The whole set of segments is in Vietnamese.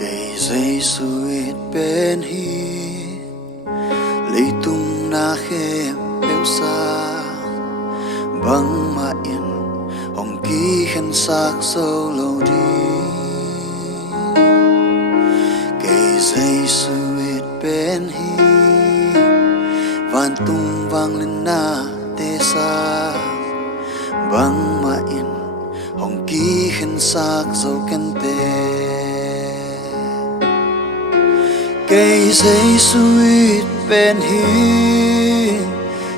Kay Giêsu ít bên hi lấy tung na khem bêu sa băng ma yên hồng ký khen sắc sâu lâu đi. Kay Giêsu ít bên hi van tung vang lên na tê sa băng ma yên hồng ký khen sắc dâu ken tê. Kay Giêsu ít bên hi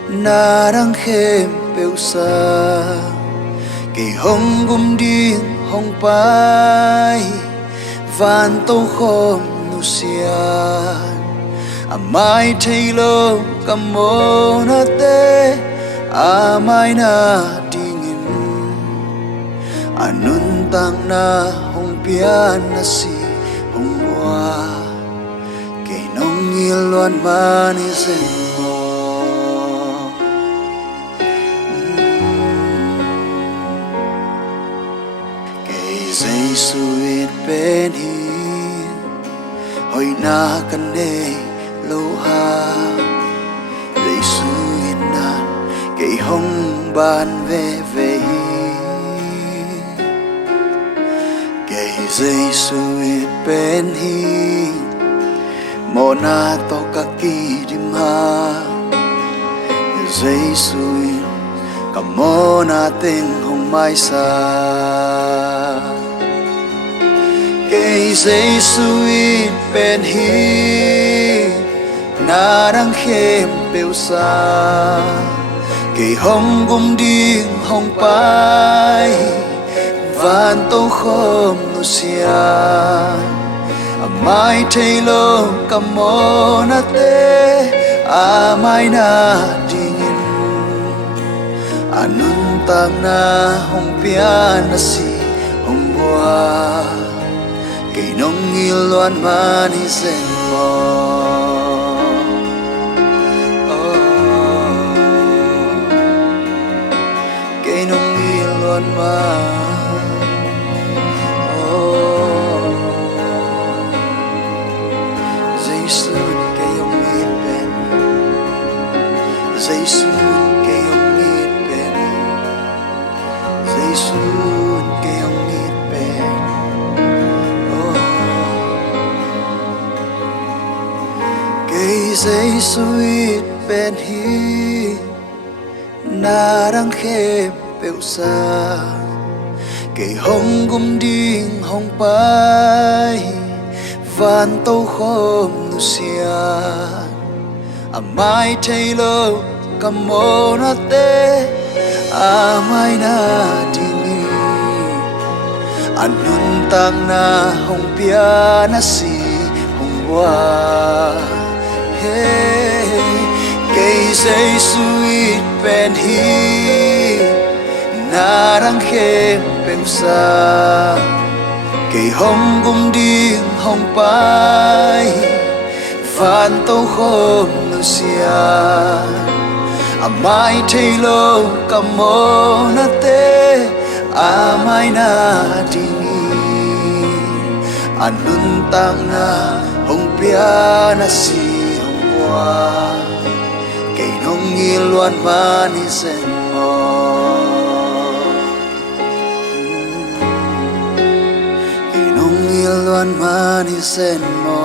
na đang khem bêu sa kay hong gum ding hong pai van tô khom nu sian amai thailo kamona te amai na dingin anun tang na hong pian na si hong wa nông nghiêng loan mani sen mo. Kay Giêsu ít bên hi hồi na kan ne lâu ha Giêsu ít na kay hong ban về về kay Giêsu ít bên hi Mona to kaki dimha Giêsu kamona ting hong mai sa. Kay Giêsu ít bên hi na đang khem bêu sa kay hong gum ding hong pai van tô khom nu sia amai thailo kamona te amai na dingin anun tang na hong pian na si hong bua kay nong iluan mani sen mo. Kay nong iluan mani Giêsu kayong ít bên Giêsu kayong ít bên Giêsu kayong ít bên Kay Giêsu ít bên hi na đang khem bêu sa kay hong gum ding hong pai van tô khom nu sian amai thailo kamona te amai na dingi anun tang na hong pia na si hong wa hey kay Giêsu ít bên hi na đang khem bêu sa kay hong gum ding hong pai van tô khom nu sian amai thailo kamona te amai na dingi anun tang na hong pia na si hong wa kay nong iluan mani sen mo. Luan mani sen mo